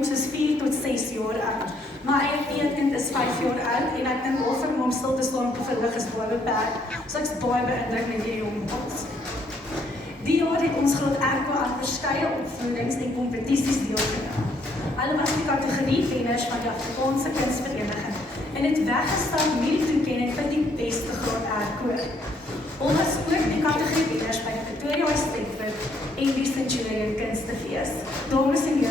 jongs is 4 tot 6 jaar oud. My eie peetkind is 5 jaar oud en ek dink al vir hom om stil te staan op 'n verhoog is baie beperk. So ek's baie beïndruk met hierdie jong ons. Die jaar het ons graad RK aan verskeie opvoedings en kompetisies deelgeneem. Hulle was die kategorie wenners van die Afrikaanse Kunsvereniging en het weggestap met die toekenning vir die beste graad R-koor. Ons was ook die kategorie wenners by die Pretoria Stedford en die Centurion Kunstefees. Dames en here,